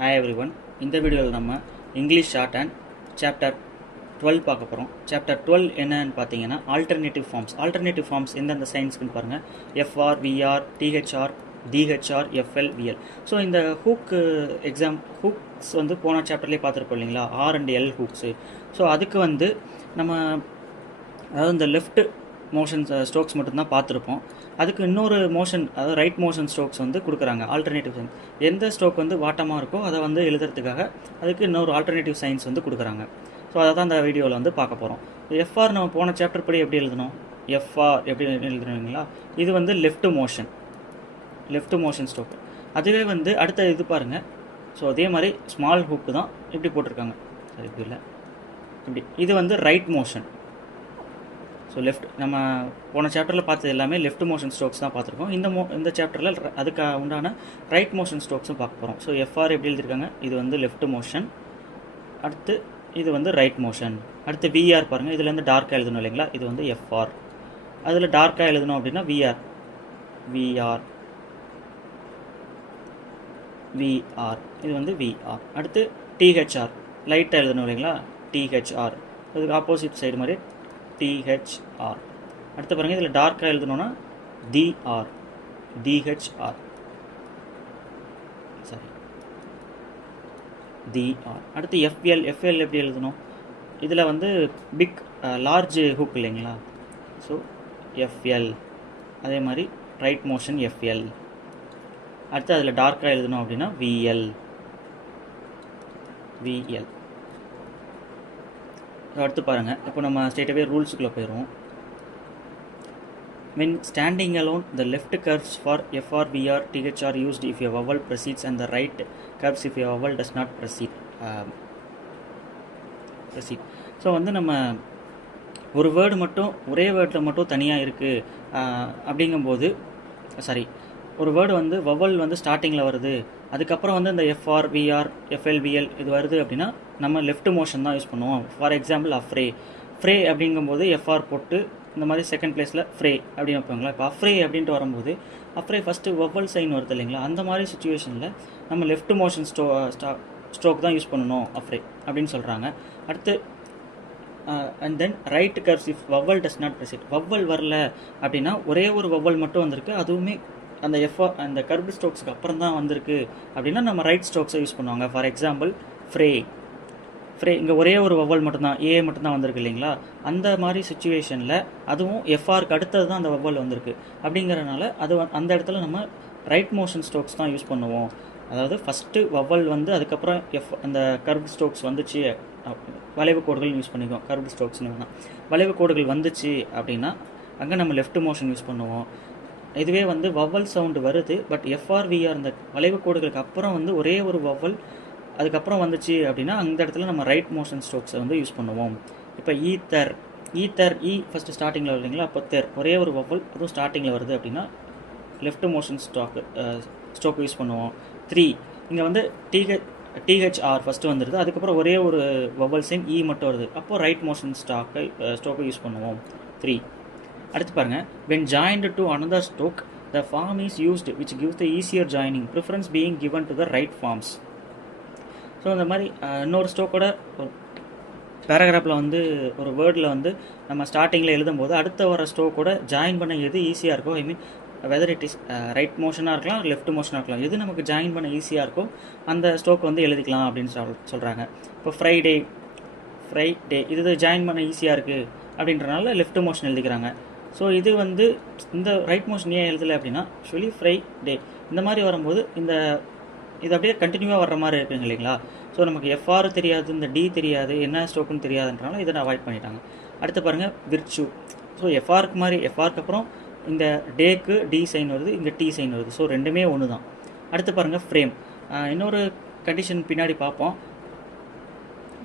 Hi everyone. இந்த வீடியோவில் நம்ம இங்கிலீஷ் ஷார்ட் அண்ட் சாப்டர் 12 பார்க்க போகிறோம். சாப்டர் 12 என்னன்னு பார்த்தீங்கன்னா ஆல்டர்னேட்டிவ் ஃபார்ம்ஸ் எந்தெந்த சைன்ஸ்க்குன்னு பாருங்கள். FR, VR, DHR, DHR, FL, VL. So இந்த ஹூக்ஸ் வந்து போன சாப்டர்லேயே பார்த்துருப்போம் இல்லைங்களா, R and L hooks. So அதுக்கு வந்து நம்ம அதாவது இந்த லெஃப்ட் மோஷன் ஸ்ட்ரோக்ஸ் மட்டும்தான் பார்த்துருப்போம். அதுக்கு இன்னொரு மோஷன், அதாவது ரைட் மோஷன் ஸ்ட்ரோக்ஸ் வந்து கொடுக்குறாங்க ஆல்டர்னேட்டிவ் சைன்ஸ். எந்த ஸ்ட்ரோக் வந்து வாட்டமாக இருக்கோ அதை வந்து எழுதுறதுக்காக அதுக்கு இன்னொரு ஆல்டர்னேட்டிவ் சைன்ஸ் வந்து கொடுக்குறாங்க. ஸோ அதை தான் இந்த வீடியோவில் வந்து பார்க்க போகிறோம். எஃப்ஆர் நம்ம போன சாப்டர் படி எப்படி எழுதணும், எஃப்ஆர் எப்படி எழுதுறீங்களா, இது வந்து லெஃப்ட் மோஷன் ஸ்ட்ரோக். அதுவே வந்து அடுத்த இது பாருங்கள். ஸோ அதே மாதிரி ஸ்மால் ஹூக்கு தான் இப்படி போட்டிருக்காங்க. சரி, இப்படி இல்லை, இப்படி. இது வந்து ரைட் மோஷன். ஸோ லெஃப்ட், நம்ம போன சாப்டரில் பார்த்தது எல்லாமே லெஃப்ட் மோஷன் ஸ்ட்ரோக்ஸ் தான் பார்த்துருக்கோம். இந்த சாப்டரில் அதுக்கு உண்டான ரைட் மோஷன் ஸ்ட்ரோக்ஸும் பார்க்க போகிறோம். ஸோ எஃப்ஆர் எப்படி எழுதியிருக்காங்க, இது வந்து லெஃப்ட் மோஷன். அடுத்து இது வந்து ரைட் மோஷன். அடுத்து விஆர் பாருங்கள், இதில் வந்து டார்க்காக எழுதணும் இல்லைங்களா, இது வந்து எஃப்ஆர். அதில் டார்க்காக எழுதணும் அப்படின்னா விஆர், இது வந்து விஆர். அடுத்து டிஹெச்ஆர், லைட்டாக எழுதணும் இல்லைங்களா, டிஹெச்ஆர். அதுக்கு ஆப்போசிட் சைடு மாதிரி டிஹெச்ஆர். அடுத்து பாருங்கள், இதில் டார்க்காக எழுதணும்னா டிஹெச்ஆர். சரி, டிஆர். அடுத்து எஃப்எல் எப்படி எழுதணும், இதில் வந்து லார்ஜ் ஹூக் இல்லைங்களா, ஸோ எஃப்எல். அதே மாதிரி ரைட் மோஷன் எஃப்எல். அடுத்து அதில் டார்க்காக எழுதணும் அப்படின்னா விஎல். அடுத்து பாருங்கள், இப்போ நம்ம ஸ்ட்ரெயிட்டாகவே ரூல்ஸுக்குள்ளே போயிடுவோம். When standing alone, the left curves for FR, VR, TH are used if a vowel precedes and the right curves if a vowel does not proceed. So வந்து நம்ம ஒரு வேர்டு மட்டும் ஒரே வேர்டில் மட்டும் தனியாக இருக்குது அப்படிங்கும்போது, ஒரு வேர்டு வந்து வவல் வந்து ஸ்டார்டிங்கில் வருது, அதுக்கப்புறம் வந்து இந்த எஃப்ஆர், விஆர், எஃப்எல், விஎல் இது வருது அப்படின்னா நம்ம லெஃப்ட் மோஷன் தான் யூஸ் பண்ணுவோம். ஃபார் எக்ஸாம்பிள் ஃப்ரே அப்படிங்கும்போது எஃப்ஆர் போட்டு இந்த மாதிரி செகண்ட் பிளேஸில் ஃப்ரே அப்படின்னு வைப்பாங்களா. இப்போ அஃப்ரே அப்படின்ட்டு வரும்போது ஃபஸ்ட்டு வவல் சைன் வருது இல்லைங்களா, அந்த மாதிரி சுச்சுவேஷனில் நம்ம லெஃப்ட் மோஷன் ஸ்ட்ரோக் தான் யூஸ் பண்ணணும் அஃப்ரே அப்படின்னு சொல்கிறாங்க. அடுத்து and then right curves if vowel does not precede. Vowel வரல அப்படின்னா ஒரே ஒரு வவல் மட்டும் வந்திருக்கு, அதுவுமே அந்த கர்வ்டு ஸ்ட்ரோக்ஸுக்கு அப்புறம் தான் வந்திருக்கு அப்படின்னா நம்ம ரைட் ஸ்ட்ரோக்ஸை யூஸ் பண்ணுவாங்க. ஃபார் எக்ஸாம்பிள் ஃப்ரே இங்கே ஒரே ஒரு வவல் மட்டும்தான், ஏ மட்டும்தான் வந்திருக்கு இல்லைங்களா, அந்த மாதிரி சுச்சுவேஷனில் அதுவும் எஃப்ஆருக்கு அடுத்தது தான் அந்த வவல் வந்திருக்கு. அப்படிங்கிறனால அந்த இடத்துல நம்ம ரைட் மோஷன் ஸ்ட்ரோக்ஸ் தான் யூஸ் பண்ணுவோம். அதாவது ஃபஸ்ட்டு வவல் வந்து அதுக்கப்புறம் அந்த கர்வ்டு ஸ்ட்ரோக்ஸ் வந்துச்சு, வளைவு கோடுகள் யூஸ் பண்ணிக்குவோம். கர்வ்டு ஸ்ட்ரோக்ஸ்னு வேணால் வளைவு கோடுகள் வந்துச்சு அப்படின்னா அங்கே நம்ம லெஃப்ட் மோஷன் யூஸ் பண்ணுவோம். இதுவே வந்து வவல் சவுண்டு வருது, பட் எஃப்ஆர்விஆர் இந்த வளைவு கோடுகளுக்கு அப்புறம் வந்து ஒரே ஒரு வவல் அதுக்கப்புறம் வந்துச்சு அப்படின்னா அந்த இடத்துல நம்ம ரைட் மோஷன் ஸ்ட்ரோக்ஸை வந்து யூஸ் பண்ணுவோம். இப்போ ஈத்தர் ஃபஸ்ட்டு ஸ்டார்டிங்கில் வருதுங்களா, அப்போ ஒரே ஒரு வவல் அதுவும் ஸ்டார்டிங்கில் வருது அப்படின்னா லெஃப்ட் மோஷன் ஸ்ட்ரோக் யூஸ் பண்ணுவோம். 3 இங்கே வந்து டிஹெச்ஆர் ஃபஸ்ட்டு வந்துடுது, அதுக்கப்புறம் ஒரே ஒரு வவல் சைன் இ மட்டும் வருது, அப்போது ரைட் மோஷன் ஸ்ட்ரோக்கை யூஸ் பண்ணுவோம். 3. அடுத்து பாருங்கள், when joined to another stroke the form is used which gives the easier joining, preference being given to the right forms. So இந்த மாதிரி இன்னொரு ஸ்ட்ரோக்கோட ஒரு பேராகிராஃபில் வந்து ஒரு வேர்டில் வந்து நம்ம ஸ்டார்டிங்கில் எழுதும்போது அடுத்த வர ஸ்ட்ரோக்கோட ஜாயின் பண்ண எது ஈஸியாக இருக்கோ, ஐ மீன் வெதர் இட் இஸ் ரைட் மோஷனாக இருக்கலாம், லெஃப்ட் மோஷனாக இருக்கலாம், எது நமக்கு ஜாயின் பண்ண ஈஸியாக இருக்கோ அந்த ஸ்ட்ரோக் வந்து எழுதிக்கலாம் அப்படின்னு சொல்கிறாங்க. இப்போ ஃப்ரைடே இது ஜாயின் பண்ண ஈஸியாக இருக்குது அப்படின்றனால லெஃப்ட் மோஷன் எழுதிக்கிறாங்க. ஸோ இது வந்து இந்த ரைட் மோஷன் ஏன் எழுதலை அப்படின்னா ஆக்சுவலி ஃப்ரைடே இந்த மாதிரி வரும்போது இது அப்படியே கண்டினியூவாக வர்ற மாதிரி இருக்குங்க இல்லைங்களா. ஸோ நமக்கு எஃப்ஆர் தெரியாது, இந்த டி தெரியாது, என்ன ஸ்ட்ரோக்குன்னு தெரியாதுன்றனால இதை அவாய்ட் பண்ணிட்டாங்க. அடுத்து பாருங்கள் விர்ச்சு. ஸோ எஃப்ஆருக்கு அப்புறம் இந்த டேக்கு டி சைன் வருது, இங்கே டி சைன் வருது, ஸோ ரெண்டுமே ஒன்று தான். அடுத்து பாருங்கள் ஃப்ரேம். இன்னொரு கண்டிஷன் பின்னாடி பார்ப்போம்.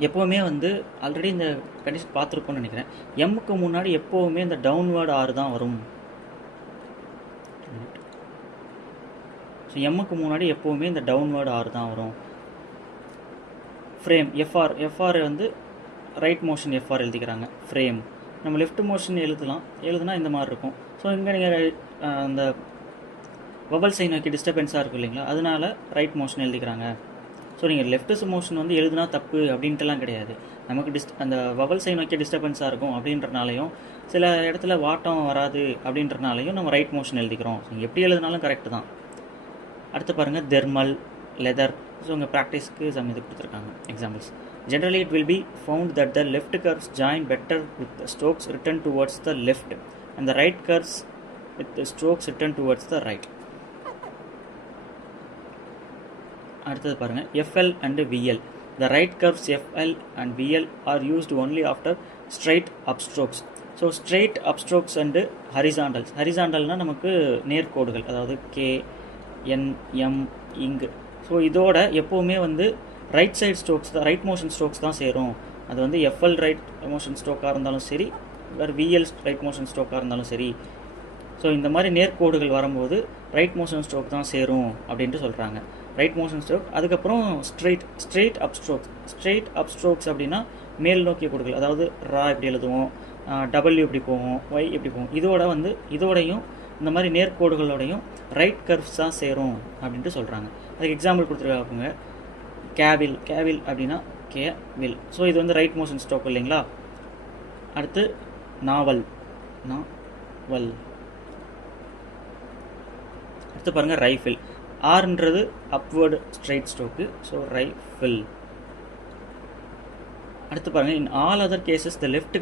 எப்போவுமே வந்து ஆல்ரெடி இந்த கண்டிஷன் பார்த்துருப்போம்னு நினைக்கிறேன். எம்முக்கு முன்னாடி எப்போவுமே இந்த டவுன்வேர்டு ஆறு தான் வரும். ஸோ எம்முக்கு முன்னாடி எப்போவுமே இந்த டவுன்வேர்டு ஆறு தான் வரும். ஃப்ரேம் எஃப்ஆர் வந்து ரைட் மோஷன் எஃப்ஆர் எழுதிக்கிறாங்க. ஃப்ரேம் நம்ம லெஃப்ட் மோஷன் எழுதுனா இந்த மாதிரி இருக்கும். ஸோ இங்கே நீங்கள் அந்த வவல் சைன் வைக்க டிஸ்டர்பன்ஸாக இருக்கும் இல்லைங்களா, அதனால ரைட் மோஷன் எழுதிக்கிறாங்க. ஸோ ஸோ நீங்கள் லெஃப்ட் மோஷன் வந்து எழுதுனா தப்பு அப்படின்ட்டுலாம் கிடையாது. நமக்கு அந்த வவல் சைன் வைக்க டிஸ்டர்பன்ஸாக இருக்கும் அப்படின்றனாலையும், சில இடத்துல வாட்டம் வராது அப்படின்றனாலையும் நம்ம ரைட் மோஷன் எழுதிக்கிறோம். ஸோ எப்படி எழுதினாலும் கரெக்டு தான். அடுத்து பாருங்கள், தெர்மல், லெதர். ஸோ உங்கள் ப்ராக்டிஸ்க்கு சம் இது கொடுத்துருக்காங்க examples. Generally, it will be found that the left curves join better with the strokes written towards the left and the right curves with the strokes written towards the right. அடுத்தது பாருங்கள், FL and VL. The right curves FL and VL are used only after straight upstrokes. So straight upstrokes and horizontals. ஹரிசாண்டல்னால் நமக்கு நேர்கோடுகள், அதாவது K, N, M, இங்கு. So இதோட எப்போவுமே வந்து ரைட் சைட் ஸ்ட்ரோக்ஸ் தான், ரைட் மோஷன் ஸ்ட்ரோக்ஸ் தான் சேரும். அது வந்து FL ரைட் மோஷன் ஸ்ட்ரோக்காக இருந்தாலும் சரி, வேறு VL ரைட் மோஷன் ஸ்ட்ரோக்காக இருந்தாலும் சரி. ஸோ இந்த மாதிரி நேர்கோடுகள் வரும்போது ரைட் மோஷன் ஸ்ட்ரோக் தான் சேரும் அப்படின்ட்டு சொல்கிறாங்க. Right motion stroke. அதுக்கப்புறம் ஸ்ட்ரெயிட் அப்ஸ்ட்ரோக்ஸ். ஸ்ட்ரெயிட் அப்ஸ்ட்ரோக்ஸ் அப்படின்னா மேல் நோக்கிய கோடுகள், அதாவது ரா இப்படி எழுதுவோம், W இப்படி போவோம், Y இப்படி போவோம். இதோடையும் இந்த மாதிரி நேர்கோடுகளோடையும் ரைட் கர்வ்ஸ் தான் சேரும் அப்படின்ட்டு சொல்கிறாங்க. அதுக்கு எக்ஸாம்பிள் கொடுத்துருக்காங்க. கேவில் அப்படின்னா கேவில். ஸோ இது வந்து ரைட் மோஷன் ஸ்ட்ரோக் இல்லைங்களா. அடுத்து நாவல். அடுத்து பாருங்கள், ரைஃபிள். ஆர்ன்றது upward straight stroke, so rifle. அடுத்து பாருங்கள், in all other cases the left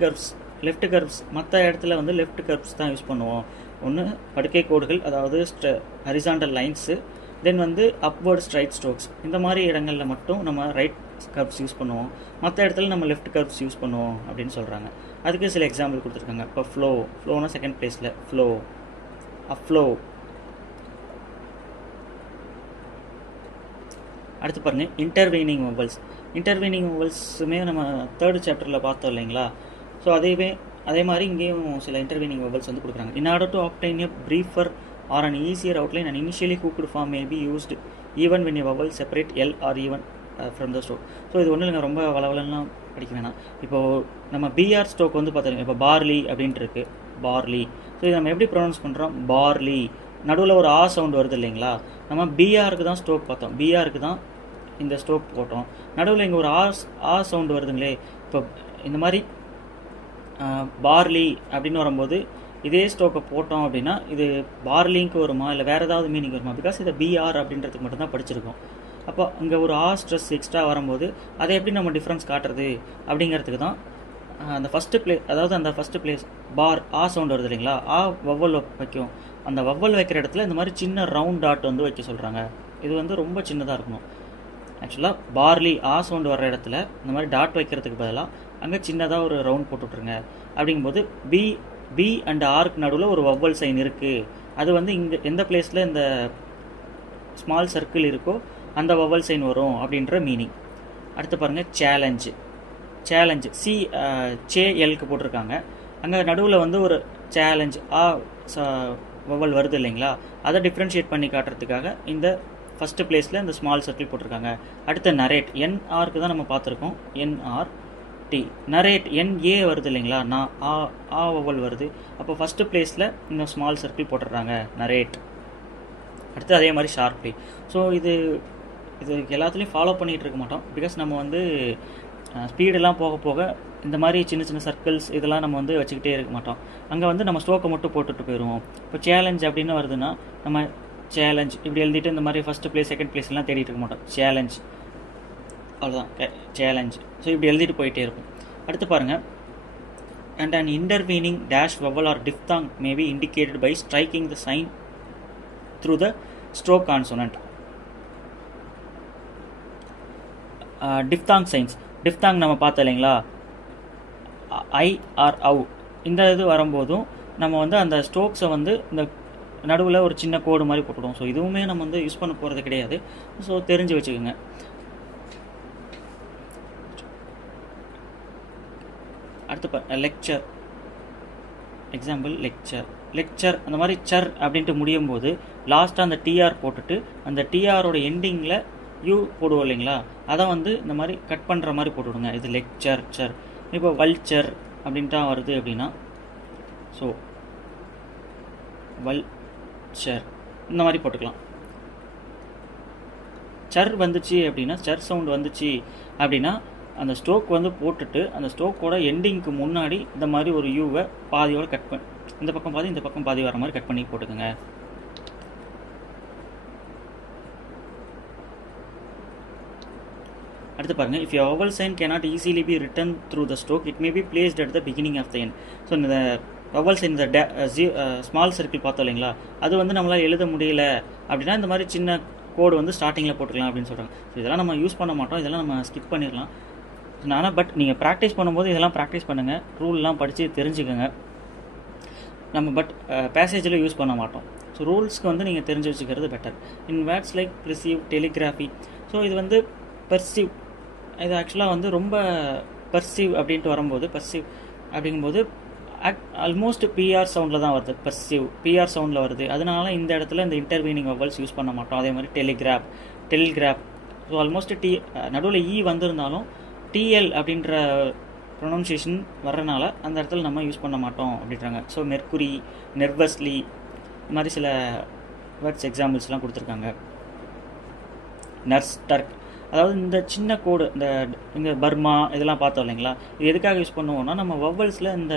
curves மற்ற இடத்துல வந்து லெஃப்ட் கர்வ்ஸ் தான் யூஸ் பண்ணுவோம். ஒன்று படுக்கை கோடுகள், அதாவது ஹரிசாண்டல் லைன்ஸு, தென் வந்து அப்வர்ட் ஸ்ட்ரைட் ஸ்ட்ரோக்ஸ். இந்த மாதிரி இடங்களில் மட்டும் நம்ம ரைட் கர்வ்ஸ் யூஸ் பண்ணுவோம், மற்ற இடத்துல நம்ம லெஃப்ட் கர்வ்ஸ் யூஸ் பண்ணுவோம் அப்படின்னு சொல்கிறாங்க. அதுக்கு சில எக்ஸாம்பிள் கொடுத்துருக்காங்க. இப்போ ஃப்ளோனா செகண்ட் பிளேஸில் ஃப்ளோ. அடுத்து பாருங்கள், இன்டர்வீனிங் வவல்ஸுமே நம்ம 3rd சாப்டரில் பார்த்தோம் இல்லைங்களா. ஸோ அதே மாதிரி இங்கேயும் சில இன்டர்வீனிங் வவல்ஸ் வந்து கொடுக்குறாங்க. In order to obtain a briefer or an easier outline, an initially hooked form may be used even when a vowel separate L or even from the stroke. So இது ஒன்றும் இல்லைங்க, ரொம்ப வளவலலாம் படிக்க வேணாம். இப்போது நம்ம BR ஸ்ட்ரோக் வந்து பார்த்துருங்க. இப்போ பார்லி அப்படின்ட்டு இருக்குது, பார்லி. ஸோ இது நம்ம எப்படி ப்ரொனவுன்ஸ் பண்ணுறோம், பார்லி. நடுவில் ஒரு ஆ சவுண்ட் வருது இல்லைங்களா. நம்ம BRக்கு தான் ஸ்ட்ரோக் பார்த்தோம், BRக்கு தான் இந்த ஸ்ட்ரோக் போட்டோம். நடுவில் இங்கே ஒரு ஆ சவுண்ட் வருதுங்களே. இப்போ இந்த மாதிரி பார்லி அப்படின்னு வரும்போது இதே ஸ்ட்ரோக்கை போட்டோம் அப்படின்னா இது பார்லிங்க்கு வருமா, இல்லை வேறு ஏதாவது மீனிங் வருமா? பிகாஸ் இதை BR அப்படின்றதுக்கு மட்டும்தான் படிச்சிருக்கோம். அப்போ இங்கே ஒரு ஸ்ட்ரெஸ் எக்ஸ்ட்ரா வரும்போது அதை எப்படி நம்ம டிஃப்ரென்ஸ் காட்டுறது அப்படிங்கிறதுக்கு தான் அந்த ஃபஸ்ட்டு பிளேஸ் பார் சவுண்ட் வருது இல்லைங்களா. வவ்வல் வைக்கும். அந்த வவ்வல் வைக்கிற இடத்துல இந்த மாதிரி சின்ன ரவுண்ட் டாட் வந்து வைக்க சொல்கிறாங்க. இது வந்து ரொம்ப சின்னதாக இருக்கணும். ஆக்சுவலாக பார்லி சவுண்ட் வர்ற இடத்துல இந்த மாதிரி டாட் வைக்கிறதுக்கு பதிலாக அங்கே சின்னதாக ஒரு ரவுண்ட் போட்டுட்ருங்க. அப்படிங்கும்போது பி அண்ட் ஆருக்கு நடுவில் ஒரு வவ்வல் சைன் இருக்குது. அது வந்து இங்கே எந்த பிளேஸில் இந்த ஸ்மால் சர்க்கிள் இருக்கோ அந்த வவ்வல் சைன் வரும் அப்படின்ற மீனிங். அடுத்து பாருங்கள், சேலஞ்சு. CHALக்கு போட்டிருக்காங்க. அங்கே நடுவில் வந்து ஒரு சேலஞ்ச் வவ்வல் வருது இல்லைங்களா. அதை டிஃப்ரென்ஷியேட் பண்ணி காட்டுறதுக்காக இந்த ஃபஸ்ட்டு பிளேஸில் இந்த ஸ்மால் சர்க்கிள் போட்டிருக்காங்க. அடுத்து நரேட். NRக்கு தான் நம்ம பார்த்துருக்கோம், NRT. நரேட் NA வருது இல்லைங்களா, வவ்வல் வருது. அப்போ ஃபஸ்ட்டு பிளேஸில் இந்த ஸ்மால் சர்க்கிள் போட்டுடுறாங்க, நரேட். அடுத்து அதே மாதிரி ஷார்ப்லி. ஸோ இது எல்லாத்துலேயும் ஃபாலோ பண்ணிகிட்டு இருக்க மாட்டோம். பிகாஸ் நம்ம வந்து ஸ்பீடெல்லாம் போக இந்த மாதிரி சின்ன சின்ன சர்க்கிள்ஸ் இதெல்லாம் நம்ம வந்து வச்சுக்கிட்டே இருக்க மாட்டோம். அங்கே வந்து நம்ம ஸ்ட்ரோக்கை மட்டும் போட்டுட்டு போயிடுவோம். இப்போ சேலஞ்ச் அப்படின்னு வருதுன்னா நம்ம சேலஞ்ச் இப்படி எழுதிட்டு இந்த மாதிரி ஃபஸ்ட்டு பிளேஸ் செகண்ட் பிளேஸ்லாம் தேடிட்டு இருக்க மாட்டோம். சேலஞ்ச், அவ்வளோதான், சேலஞ்ச். ஸோ இப்படி எழுதிட்டு போயிட்டே இருக்கும். அடுத்து பாருங்கள், and an intervening dash vowel or diphthong may be indicated by striking the sign through the stroke consonant. Diphthong signs. Diphthong நம்ம பார்த்தோம் இல்லைங்களா, ஐ ஆர் அவு. இந்த இது வரும்போதும் நம்ம வந்து அந்த ஸ்ட்ரோக்ஸை வந்து இந்த நடுவில் ஒரு சின்ன கோடு மாதிரி போட்டுவிடுவோம். ஸோ இதுவுமே நம்ம வந்து யூஸ் பண்ண போகிறது கிடையாது. ஸோ தெரிஞ்சு வச்சுக்கோங்க. அடுத்து லெக்சர். எக்ஸாம்பிள் லெக்சர் அந்த மாதிரி சர் அப்படின்ட்டு முடியும் போது லாஸ்ட்டாக அந்த டிஆர் போட்டுட்டு அந்த டிஆரோட எண்டிங்கில் யூ போடுவோம் இல்லைங்களா, அதை வந்து இந்த மாதிரி கட் பண்ணுற மாதிரி போட்டுவிடுங்க. இது லெக்சர். இப்போ வல்ச்சர் அப்படின்ட்டா வருது அப்படின்னா, ஸோ வல்ச்சர் இந்த மாதிரி போட்டுக்கலாம். சர் வந்துச்சு அப்படின்னா, சர் சவுண்ட் வந்துச்சு அப்படின்னா அந்த ஸ்ட்ரோக் வந்து போட்டுட்டு அந்த ஸ்ட்ரோக்கோட எண்டிங்க்கு முன்னாடி இந்த மாதிரி ஒரு யூவை பாதியோட கட் பண்ணி, இந்த பக்கம் பாதி இந்த பக்கம் பாதி வர மாதிரி கட் பண்ணி போட்டுக்கோங்க. அடுத்து பாருங்கள், if you vowel sign cannot easily be written through the stroke, it may be placed at the beginning of the end. So இந்த வவல் சைன் இந்த ஸ்மால் சர்க்கிள் பார்த்தோம் இல்லைங்களா, அது வந்து நம்மளால் எழுத முடியல அப்படின்னா இந்த மாதிரி சின்ன கோடு வந்து ஸ்டார்டிங்கில் போட்டுக்கலாம் அப்படின்னு சொல்கிறாங்க. ஸோ இதெல்லாம் நம்ம யூஸ் பண்ண மாட்டோம், இதெல்லாம் நம்ம ஸ்கிப் பண்ணிடலாம். ஆனால் பட் நீங்கள் ப்ராக்டிஸ் பண்ணும்போது இதெல்லாம் ப்ராக்டிஸ் பண்ணுங்கள், ரூல்லாம் படித்து தெரிஞ்சுக்கோங்க. நம்ம பட் பேசேஜில் யூஸ் பண்ண மாட்டோம். ஸோ ரூல்ஸ்க்கு வந்து நீங்கள் தெரிஞ்சு வச்சுக்கிறது better. In words like perceive, telegraphy, so இது வந்து பெர்சீவ், இது ஆக்சுவலாக வந்து ரொம்ப பெர்சீவ் அப்படின்ட்டு வரும்போது, பெர்சீவ் அப்படிங்கும்போது ஆல்மோஸ்ட் பிஆர் சவுண்டில் தான் வருது. பெர்சீவ் பிஆர் சவுண்டில் வருது, அதனால இந்த இடத்துல இந்த இன்டர்வீனிங் வவல்ஸ் யூஸ் பண்ண மாட்டோம். அதே மாதிரி டெலிகிராஃப், ஸோ ஆல்மோஸ்ட் நடுவில் இ வந்திருந்தாலும் டிஎல் அப்படின்ற ப்ரொனவுன்சியேஷன் வர்றனால அந்த இடத்துல நம்ம யூஸ் பண்ண மாட்டோம் அப்படின்றாங்க. ஸோ மெர்க்குரி, நெர்வஸ்லி, இந்த மாதிரி சில வேர்ட்ஸ் எக்ஸாம்பிள்ஸ்லாம் கொடுத்துருக்காங்க. நர்ஸ், டர்க், அதாவது இந்த சின்ன கோடு, இந்த பர்மா இதெல்லாம் பார்த்தோம் இல்லைங்களா, இது எதுக்காக யூஸ் பண்ணுவோம்னா நம்ம வவல்ஸில் இந்த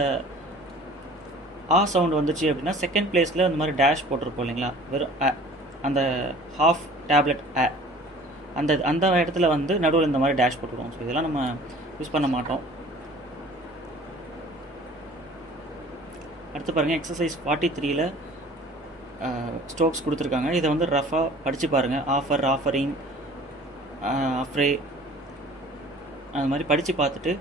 ஆ சவுண்ட் வந்துச்சு அப்படின்னா செகண்ட் பிளேஸில் இந்த மாதிரி டேஷ் போட்டிருப்போம் இல்லைங்களா, வெறும் அந்த ஹாஃப் டேப்லெட் அந்த இடத்துல வந்து நடுவில் இந்த மாதிரி டேஷ் போட்டுருவோம். ஸோ இதெல்லாம் நம்ம யூஸ் பண்ண மாட்டோம். அடுத்து பாருங்கள், எக்ஸசைஸ் 43ல் ஸ்ட்ரோக்ஸ் கொடுத்துருக்காங்க. இதை வந்து ரஃபாக படித்து பாருங்கள். ஆஃபர், ஆஃபரிங், ஆஃப்ரே, அது மாதிரி படித்து பார்த்துட்டு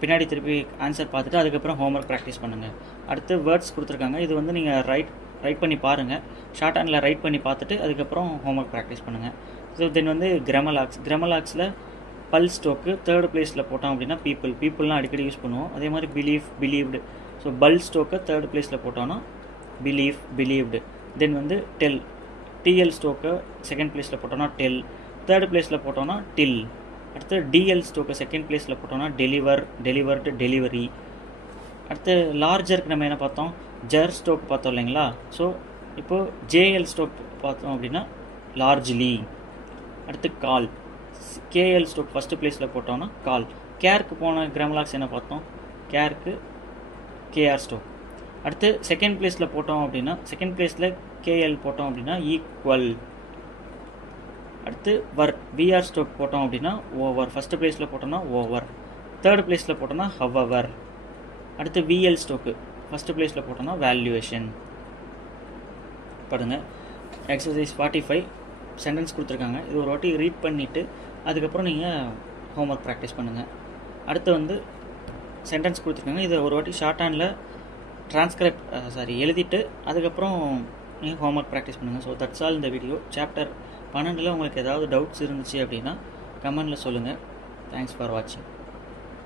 பின்னாடி திருப்பி ஆன்சர் பார்த்துட்டு அதுக்கப்புறம் ஹோம்ஒர்க் ப்ராக்டிஸ் பண்ணுங்கள். அடுத்து வேர்ட்ஸ் கொடுத்துருக்காங்க, இது வந்து நீங்கள் ரைட் பண்ணி பாருங்கள், ஷார்ட் ஹேண்டில் ரைட் பண்ணி பார்த்துட்டு அதுக்கப்புறம் ஹோம்ஒர்க் ப்ராக்டிஸ் பண்ணுங்கள். ஸோ தென் வந்து கிராமலாக்ஸில் பல் ஸ்ட்ரோக்கு தேர்ட் பிளேஸில் போட்டோம் அப்படின்னா பீப்புள்லாம் அடிக்கடி யூஸ் பண்ணுவோம். அதே மாதிரி பிலீவ்டு, ஸோ பல் ஸ்ட்ரோக்கை தேர்ட் பிளேஸில் போட்டோன்னா பிலீவ்டு. தென் வந்து டிஎல் ஸ்ட்ரோக்கை செகண்ட் பிளேஸில் போட்டோன்னா தேர்ட் பிளேஸில் போட்டோன்னா டில். அடுத்து டிஎல் ஸ்ட்ரோக்கை செகண்ட் பிளேஸில் போட்டோன்னா டெலிவர்டு, டெலிவரி. அடுத்து லார்ஜருக்கு நம்ம என்ன பார்த்தோம், ஜர் ஸ்ட்ரோக் பார்த்தோம் இல்லைங்களா. ஸோ இப்போது ஜேஎல் ஸ்ட்ரோக் பார்த்தோம் அப்படின்னா லார்ஜ்லி. அடுத்து கால், கேஎல் ஸ்ட்ரோக் ஃபஸ்ட்டு பிளேஸில் போட்டோன்னா கால். கேருக்கு போன கிராமலாக்ஸ் என்ன பார்த்தோம், கேருக்கு கேஆர் ஸ்ட்ரோக். அடுத்து செகண்ட் பிளேஸில் போட்டோம் அப்படின்னா, செகண்ட் பிளேஸில் கேஎல் போட்டோம் அப்படின்னா ஈக்குவல். அடுத்து விஆர் ஸ்ட்ரோக் போட்டோம் அப்படின்னா ஓவர், ஃபஸ்ட்டு பிளேஸில் போட்டோன்னா ஓவர், தேர்ட் பிளேஸில் போட்டோன்னா ஹவவர். அடுத்து விஎல் ஸ்ட்ரோக்கு ஃபஸ்ட்டு பிளேஸில் போட்டோன்னா வேல்யூவேஷன். பாருங்கள், எக்ஸசைஸ் 45 சென்டென்ஸ் கொடுத்துருக்காங்க. இது ஒரு வாட்டி ரீட் பண்ணிவிட்டு அதுக்கப்புறம் நீங்கள் ஹோம்ஒர்க் ப்ராக்டிஸ் பண்ணுங்கள். அடுத்து வந்து சென்டென்ஸ் கொடுத்துருக்காங்க, இதை ஒரு வாட்டி ஷார்ட் ஹேண்டில் எழுதிட்டு அதுக்கப்புறம் நீங்கள் ஹோம்ஒர்க் ப்ராக்டிஸ் பண்ணுங்கள். ஸோ தட்ஸ் ஆல் இந்த வீடியோ. சாப்டர் 12 உங்களுக்கு ஏதாவது டவுட்ஸ் இருந்துச்சு அப்படின்னா கமெண்டில் சொல்லுங்கள். தேங்க்ஸ் ஃபார் வாட்சிங்.